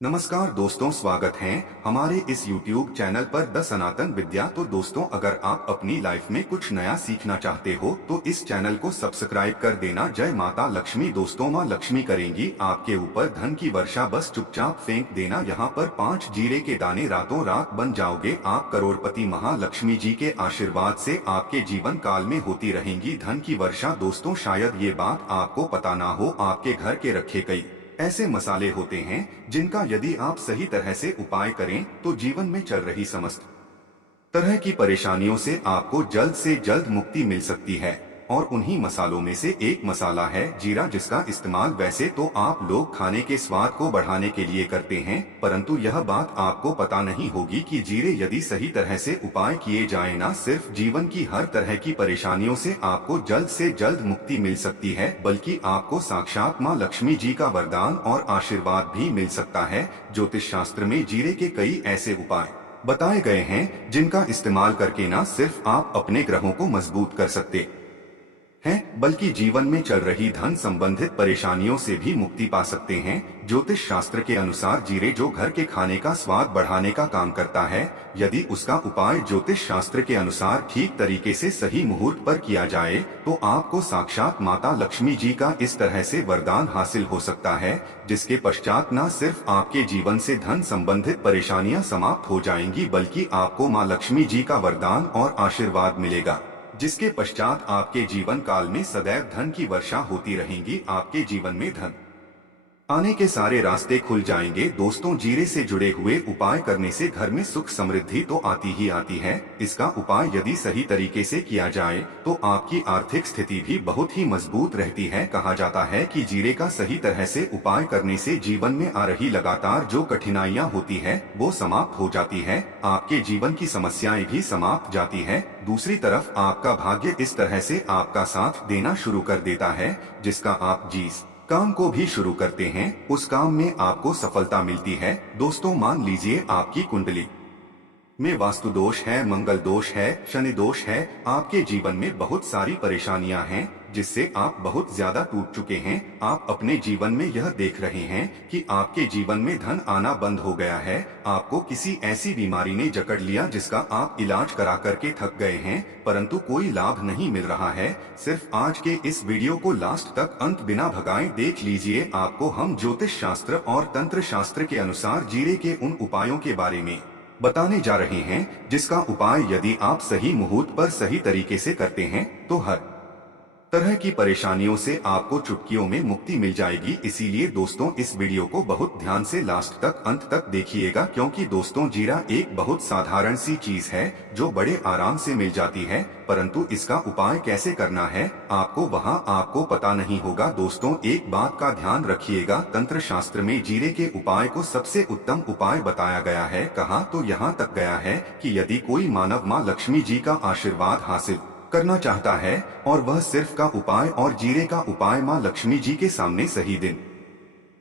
नमस्कार दोस्तों, स्वागत है हमारे इस YouTube चैनल पर द सनातन विद्या। तो दोस्तों, अगर आप अपनी लाइफ में कुछ नया सीखना चाहते हो तो इस चैनल को सब्सक्राइब कर देना। जय माता लक्ष्मी। दोस्तों, माँ लक्ष्मी करेंगी आपके ऊपर धन की वर्षा, बस चुपचाप फेंक देना यहाँ पर 5 जीरे के दाने, रातों रात बन जाओगे आप करोड़पति। महालक्ष्मी जी के आशीर्वाद से आपके जीवन काल में होती रहेंगी धन की वर्षा। दोस्तों, शायद ये बात आपको पता ना हो, आपके घर के रखे कई ऐसे मसाले होते हैं जिनका यदि आप सही तरह से उपाय करें तो जीवन में चल रही समस्त तरह की परेशानियों से आपको जल्द से जल्द मुक्ति मिल सकती है। और उन्हीं मसालों में से एक मसाला है जीरा, जिसका इस्तेमाल वैसे तो आप लोग खाने के स्वाद को बढ़ाने के लिए करते हैं, परंतु यह बात आपको पता नहीं होगी कि जीरे यदि सही तरह से उपाय किए जाए, ना सिर्फ जीवन की हर तरह की परेशानियों से आपको जल्द से जल्द मुक्ति मिल सकती है, बल्कि आपको साक्षात माँ लक्ष्मी जी का वरदान और आशीर्वाद भी मिल सकता है। ज्योतिष शास्त्र में जीरे के कई ऐसे उपाय बताए गए हैं जिनका इस्तेमाल करके न सिर्फ आप अपने ग्रहों को मजबूत कर सकते हैं, बल्कि जीवन में चल रही धन संबंधित परेशानियों से भी मुक्ति पा सकते हैं। ज्योतिष शास्त्र के अनुसार जीरे जो घर के खाने का स्वाद बढ़ाने का काम करता है, यदि उसका उपाय ज्योतिष शास्त्र के अनुसार ठीक तरीके से सही मुहूर्त पर किया जाए तो आपको साक्षात माता लक्ष्मी जी का इस तरह से वरदान हासिल हो सकता है, जिसके पश्चात न सिर्फ आपके जीवन से धन संबंधित परेशानियां समाप्त हो जाएंगी, बल्कि आपको माँ लक्ष्मी जी का वरदान और आशीर्वाद मिलेगा, जिसके पश्चात आपके जीवन काल में सदैव धन की वर्षा होती रहेगी। आपके जीवन में धन आने के सारे रास्ते खुल जाएंगे। दोस्तों, जीरे से जुड़े हुए उपाय करने से घर में सुख समृद्धि तो आती ही आती है, इसका उपाय यदि सही तरीके से किया जाए तो आपकी आर्थिक स्थिति भी बहुत ही मजबूत रहती है। कहा जाता है कि जीरे का सही तरह से उपाय करने से जीवन में आ रही लगातार जो कठिनाइयां होती है वो समाप्त हो जाती है, आपके जीवन की समस्याएं भी समाप्त जाती है। दूसरी तरफ आपका भाग्य इस तरह से आपका साथ देना शुरू कर देता है, जिसका आप जिस काम को भी शुरू करते हैं उस काम में आपको सफलता मिलती है। दोस्तों, मान लीजिए आपकी कुंडली में वास्तु दोष है, मंगल दोष है, शनि दोष है, आपके जीवन में बहुत सारी परेशानियां हैं जिससे आप बहुत ज्यादा टूट चुके हैं। आप अपने जीवन में यह देख रहे हैं कि आपके जीवन में धन आना बंद हो गया है, आपको किसी ऐसी बीमारी ने जकड़ लिया जिसका आप इलाज करा करके थक गए हैं, परंतु कोई लाभ नहीं मिल रहा है। सिर्फ आज के इस वीडियो को लास्ट तक अंत बिना भगाए देख लीजिए। आपको हम ज्योतिष शास्त्र और तंत्र शास्त्र के अनुसार जीरे के उन उपायों के बारे में बताने जा रहे हैं जिसका उपाय यदि आप सही मुहूर्त पर सही तरीके से करते हैं तो हर तरह की परेशानियों से आपको चुटकियों में मुक्ति मिल जाएगी। इसीलिए दोस्तों, इस वीडियो को बहुत ध्यान से लास्ट तक अंत तक देखिएगा, क्योंकि दोस्तों जीरा एक बहुत साधारण सी चीज है जो बड़े आराम से मिल जाती है, परंतु इसका उपाय कैसे करना है आपको पता नहीं होगा। दोस्तों, एक बात का ध्यान रखिएगा, तंत्र शास्त्र में जीरे के उपाय को सबसे उत्तम उपाय बताया गया है। कहा तो यहाँ तक गया है कि यदि कोई मानव माँ लक्ष्मी जी का आशीर्वाद हासिल करना चाहता है और वह सिर्फ का उपाय और जीरे का उपाय माँ लक्ष्मी जी के सामने सही दिन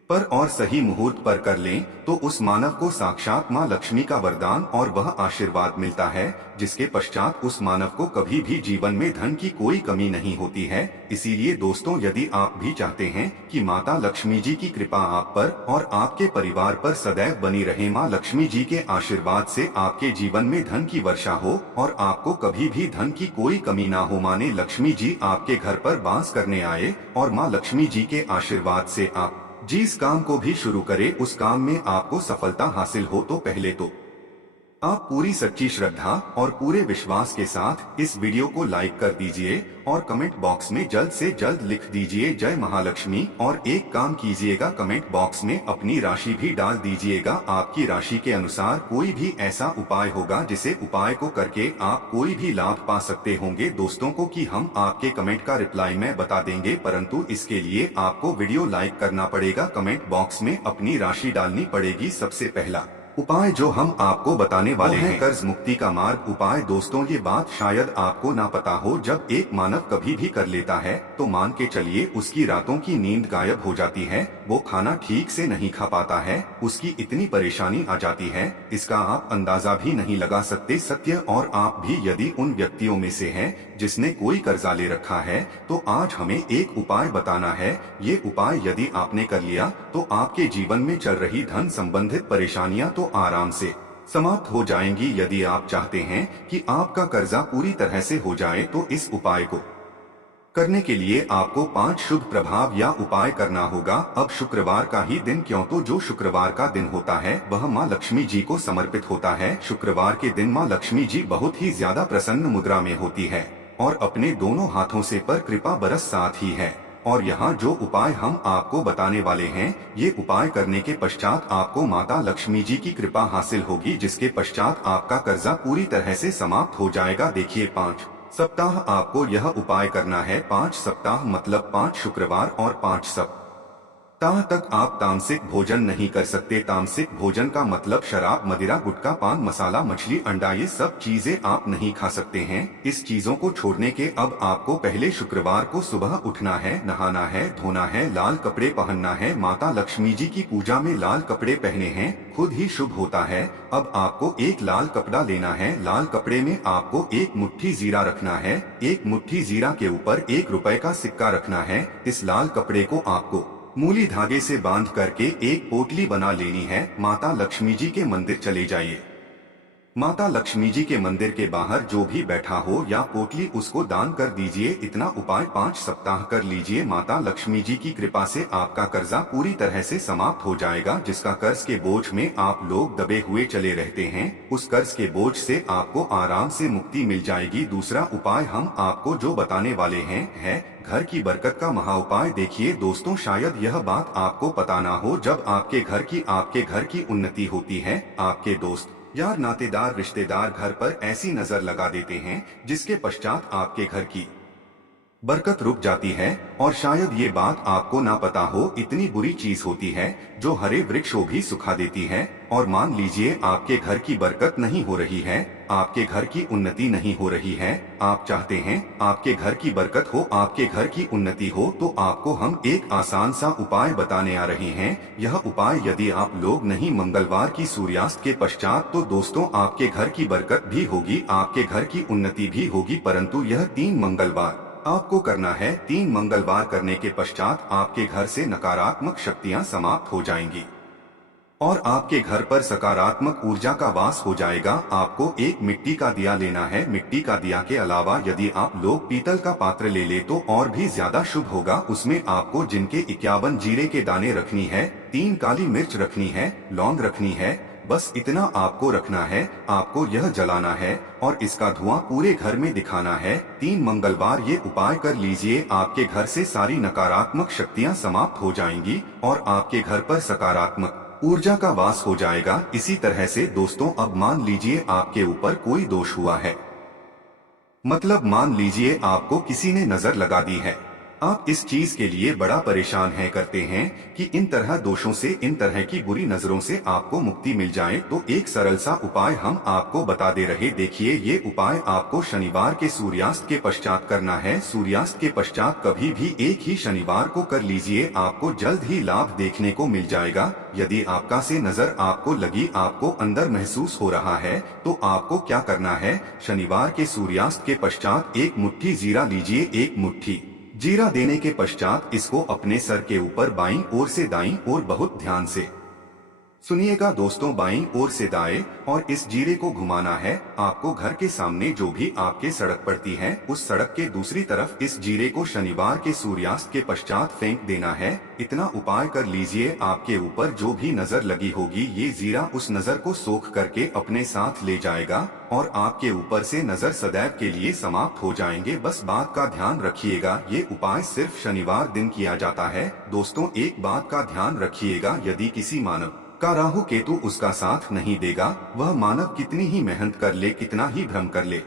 पर और सही मुहूर्त पर कर लें तो उस मानव को साक्षात माँ लक्ष्मी का वरदान और वह आशीर्वाद मिलता है, जिसके पश्चात उस मानव को कभी भी जीवन में धन की कोई कमी नहीं होती है। इसीलिए दोस्तों, यदि आप भी चाहते हैं कि माता लक्ष्मी जी की कृपा आप पर और आपके परिवार पर सदैव बनी रहे, माँ लक्ष्मी जी के आशीर्वाद से आपके जीवन में धन की वर्षा हो और आपको कभी भी धन की कोई कमी ना हो, माने लक्ष्मी जी आपके घर पर वास करने आए और माँ लक्ष्मी जी के आशीर्वाद से आप जिस काम को भी शुरू करें उस काम में आपको सफलता हासिल हो, तो पहले तो आप पूरी सच्ची श्रद्धा और पूरे विश्वास के साथ इस वीडियो को लाइक कर दीजिए और कमेंट बॉक्स में जल्द से जल्द लिख दीजिए जय महालक्ष्मी। और एक काम कीजिएगा, कमेंट बॉक्स में अपनी राशि भी डाल दीजिएगा। आपकी राशि के अनुसार कोई भी ऐसा उपाय होगा जिसे उपाय को करके आप कोई भी लाभ पा सकते होंगे। दोस्तों को कि हम आपके कमेंट का रिप्लाई में बता देंगे, परंतु इसके लिए आपको वीडियो लाइक करना पड़ेगा, कमेंट बॉक्स में अपनी राशि डालनी पड़ेगी। सबसे पहला उपाय जो हम आपको बताने वाले हैं कर्ज मुक्ति का मार्ग उपाय। दोस्तों ये बात शायद आपको ना पता हो, जब एक मानव कभी भी कर लेता है तो मान के चलिए उसकी रातों की नींद गायब हो जाती है, वो खाना ठीक से नहीं खा पाता है, उसकी इतनी परेशानी आ जाती है इसका आप अंदाजा भी नहीं लगा सकते। सत्य और आप भी यदि उन व्यक्तियों में से हैं जिसने कोई कर्जा ले रखा है तो आज हमें एक उपाय बताना है। ये उपाय यदि आपने कर लिया तो आपके जीवन में चल रही धन संबंधित परेशानियां तो आराम से समाप्त हो जाएंगी। यदि आप चाहते हैं कि आपका कर्जा पूरी तरह से हो जाए तो इस उपाय को करने के लिए आपको 5 शुभ प्रभाव या उपाय करना होगा। अब शुक्रवार का ही दिन क्यों, तो जो शुक्रवार का दिन होता है वह माँ लक्ष्मी जी को समर्पित होता है। शुक्रवार के दिन माँ लक्ष्मी जी बहुत ही ज्यादा प्रसन्न मुद्रा में होती है और अपने दोनों हाथों से पर कृपा बरस साथ ही है। और यहाँ जो उपाय हम आपको बताने वाले हैं, ये उपाय करने के पश्चात आपको माता लक्ष्मी जी की कृपा हासिल होगी, जिसके पश्चात आपका कर्जा पूरी तरह से समाप्त हो जाएगा। देखिए 5 सप्ताह आपको यह उपाय करना है। 5 सप्ताह मतलब 5 शुक्रवार और 5 सप्ताह तक आप तामसिक भोजन नहीं कर सकते। तामसिक भोजन का मतलब शराब, मदिरा, गुटखा, पान मसाला, मछली, अंडा, ये सब चीजें आप नहीं खा सकते हैं। इस चीजों को छोड़ने के अब आपको पहले शुक्रवार को सुबह उठना है, नहाना है, धोना है, लाल कपड़े पहनना है, माता लक्ष्मी जी की पूजा में लाल कपड़े पहने हैं, खुद ही शुभ होता है। अब आपको एक लाल कपड़ा लेना है, लाल कपड़े में आपको एक मुट्ठी जीरा रखना है, एक मुट्ठी जीरा के ऊपर 1 रुपए का सिक्का रखना है। इस लाल कपड़े को आपको मूली धागे से बांध करके एक पोटली बना लेनी है। माता लक्ष्मी जी के मंदिर चले जाइए, माता लक्ष्मी जी के मंदिर के बाहर जो भी बैठा हो या पोटली उसको दान कर दीजिए। इतना उपाय 5 सप्ताह कर लीजिए। माता लक्ष्मी जी की कृपा से आपका कर्जा पूरी तरह से समाप्त हो जाएगा। जिसका कर्ज के बोझ में आप लोग दबे हुए चले रहते हैं, उस कर्ज के बोझ से आपको आराम से मुक्ति मिल जाएगी। दूसरा उपाय हम आपको जो बताने वाले हैं है घर की बरकत का महा उपाय। देखिए दोस्तों, शायद यह बात आपको पता ना हो, जब आपके घर की उन्नति होती है, आपके दोस्त यार, नातेदार, रिश्तेदार घर पर ऐसी नजर लगा देते हैं जिसके पश्चात आपके घर की बरकत रुक जाती है। और शायद ये बात आपको ना पता हो, इतनी बुरी चीज होती है जो हरे वृक्षों भी सुखा देती है। और मान लीजिए आपके घर की बरकत नहीं हो रही है, आपके घर की उन्नति नहीं हो रही है, आप चाहते हैं आपके घर की बरकत हो, आपके घर की उन्नति हो, तो आपको हम एक आसान सा उपाय बताने आ रहे हैं। यह उपाय यदि आप लोग नहीं मंगलवार की सूर्यास्त के पश्चात, तो दोस्तों आपके घर की बरकत भी होगी, आपके घर की उन्नति भी होगी। परंतु यह 3 मंगलवार आपको करना है। 3 मंगलवार करने के पश्चात आपके घर से नकारात्मक शक्तियां समाप्त हो जाएंगी और आपके घर पर सकारात्मक ऊर्जा का वास हो जाएगा। आपको एक मिट्टी का दिया लेना है। मिट्टी का दिया के अलावा यदि आप लोग पीतल का पात्र ले ले तो और भी ज्यादा शुभ होगा। उसमें आपको जिनके 51 जीरे के दाने रखनी है, 3 काली मिर्च रखनी है, लौंग रखनी है, बस इतना आपको रखना है। आपको यह जलाना है और इसका धुआं पूरे घर में दिखाना है। 3 मंगलवार ये उपाय कर लीजिए, आपके घर से सारी नकारात्मक शक्तियां समाप्त हो जाएंगी और आपके घर पर सकारात्मक ऊर्जा का वास हो जाएगा। इसी तरह से दोस्तों, अब मान लीजिए आपके ऊपर कोई दोष हुआ है, मतलब मान लीजिए आपको किसी ने नजर लगा दी है, आप इस चीज के लिए बड़ा परेशान है करते हैं कि इन तरह दोषों से, इन तरह की बुरी नजरों से आपको मुक्ति मिल जाए, तो एक सरल सा उपाय हम आपको बता दे रहे। देखिए ये उपाय आपको शनिवार के सूर्यास्त के पश्चात करना है। सूर्यास्त के पश्चात कभी भी एक ही शनिवार को कर लीजिए, आपको जल्द ही लाभ देखने को मिल जाएगा। यदि आपका से नजर आपको लगी, आपको अंदर महसूस हो रहा है, तो आपको क्या करना है, शनिवार के सूर्यास्त के पश्चात 1 मुट्ठी जीरा लीजिए। 1 मुट्ठी जीरा देने के पश्चात इसको अपने सर के ऊपर बाईं ओर से दाईं ओर, बहुत ध्यान से सुनिएगा दोस्तों, बाईं ओर से दाएं, और इस जीरे को घुमाना है। आपको घर के सामने जो भी आपके सड़क पड़ती है, उस सड़क के दूसरी तरफ इस जीरे को शनिवार के सूर्यास्त के पश्चात फेंक देना है। इतना उपाय कर लीजिए, आपके ऊपर जो भी नजर लगी होगी, ये जीरा उस नजर को सोख करके अपने साथ ले जाएगा और आपके ऊपर से नजर सदैव के लिए समाप्त हो जाएंगे। बस बात का ध्यान रखिएगा, ये उपाय सिर्फ शनिवार दिन किया जाता है। दोस्तों एक बात का ध्यान रखिएगा, यदि किसी मानव का राहु केतु उसका साथ नहीं देगा, वह मानव कितनी ही मेहनत कर ले, कितना ही भ्रम कर ले,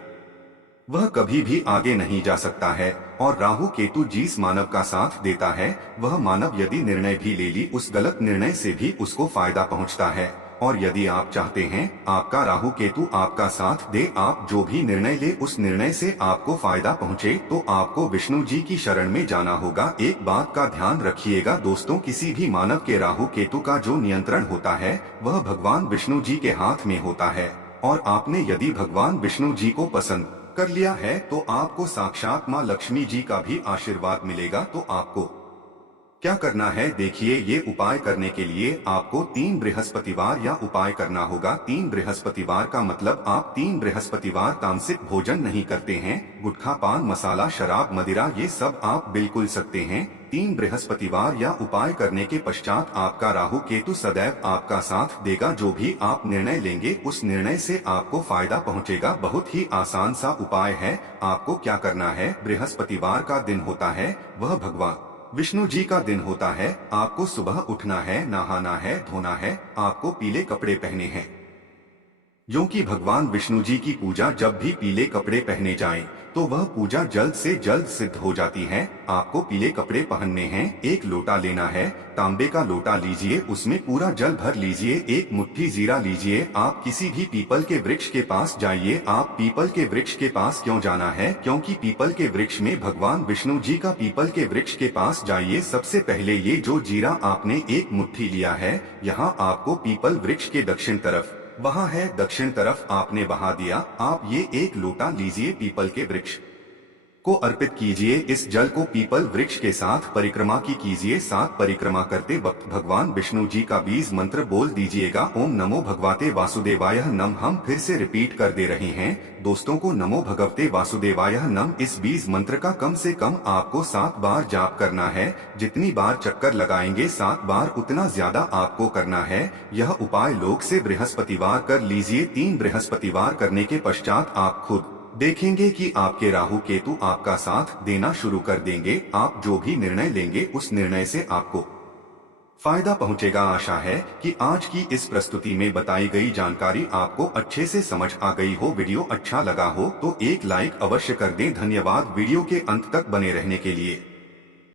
वह कभी भी आगे नहीं जा सकता है। और राहु केतु जिस मानव का साथ देता है, वह मानव यदि निर्णय भी ले ली, उस गलत निर्णय से भी उसको फायदा पहुंचता है। और यदि आप चाहते हैं आपका राहु केतु आपका साथ दे, आप जो भी निर्णय ले उस निर्णय से आपको फायदा पहुंचे, तो आपको विष्णु जी की शरण में जाना होगा। एक बात का ध्यान रखिएगा दोस्तों, किसी भी मानव के राहु केतु का जो नियंत्रण होता है वह भगवान विष्णु जी के हाथ में होता है। और आपने यदि भगवान विष्णु जी को पसंद कर लिया है तो आपको साक्षात माँ लक्ष्मी जी का भी आशीर्वाद मिलेगा। तो आपको क्या करना है देखिए, ये उपाय करने के लिए आपको 3 बृहस्पतिवार या उपाय करना होगा। 3 बृहस्पतिवार का मतलब आप 3 बृहस्पतिवार तामसिक भोजन नहीं करते हैं, गुटखा पान मसाला शराब मदिरा ये सब आप बिल्कुल सकते हैं। 3 बृहस्पतिवार या उपाय करने के पश्चात आपका राहु केतु सदैव आपका साथ देगा। जो भी आप निर्णय लेंगे उस निर्णय से आपको फायदा पहुंचेगा। बहुत ही आसान सा उपाय है। आपको क्या करना है, बृहस्पतिवार का दिन होता है वह भगवान विष्णु जी का दिन होता है। आपको सुबह उठना है, नहाना है, धोना है, आपको पीले कपड़े पहने हैं, क्योंकि भगवान विष्णु जी की पूजा जब भी पीले कपड़े पहने जाएं, तो वह पूजा जल्द से जल्द सिद्ध हो जाती है। आपको पीले कपड़े पहनने हैं, एक लोटा लेना है, तांबे का लोटा लीजिए, उसमें पूरा जल भर लीजिए, एक मुट्ठी जीरा लीजिए। आप किसी भी पीपल के वृक्ष के पास जाइए। आप पीपल के वृक्ष के पास क्यों जाना है, क्योंकि पीपल के वृक्ष में भगवान विष्णु जी का पीपल के वृक्ष के पास जाइए। सबसे पहले ये जो जीरा आपने एक मुट्ठी लिया है, यहाँ आपको पीपल वृक्ष के दक्षिण तरफ, वहाँ है दक्षिण तरफ आपने बहा दिया। आप ये एक लोटा लीजिए, पीपल के वृक्ष को अर्पित कीजिए। इस जल को पीपल वृक्ष के साथ परिक्रमा की कीजिए। साथ परिक्रमा करते वक्त भगवान विष्णु जी का बीज मंत्र बोल दीजिएगा, ओम नमो भगवते वासुदेवाय नम। हम फिर से रिपीट कर दे रहे हैं दोस्तों को, नमो भगवते वासुदेवाय नम। इस बीज मंत्र का कम से कम आपको 7 बार जाप करना है। जितनी बार चक्कर लगाएंगे 7 बार उतना ज्यादा आपको करना है। यह उपाय लोग से बृहस्पतिवार कर लीजिए। 3 बृहस्पतिवार करने के पश्चात आप खुद देखेंगे कि आपके राहु केतु आपका साथ देना शुरू कर देंगे। आप जो भी निर्णय लेंगे उस निर्णय से आपको फायदा पहुंचेगा। आशा है कि आज की इस प्रस्तुति में बताई गई जानकारी आपको अच्छे से समझ आ गई हो। वीडियो अच्छा लगा हो तो एक लाइक अवश्य कर दें। धन्यवाद वीडियो के अंत तक बने रहने के लिए।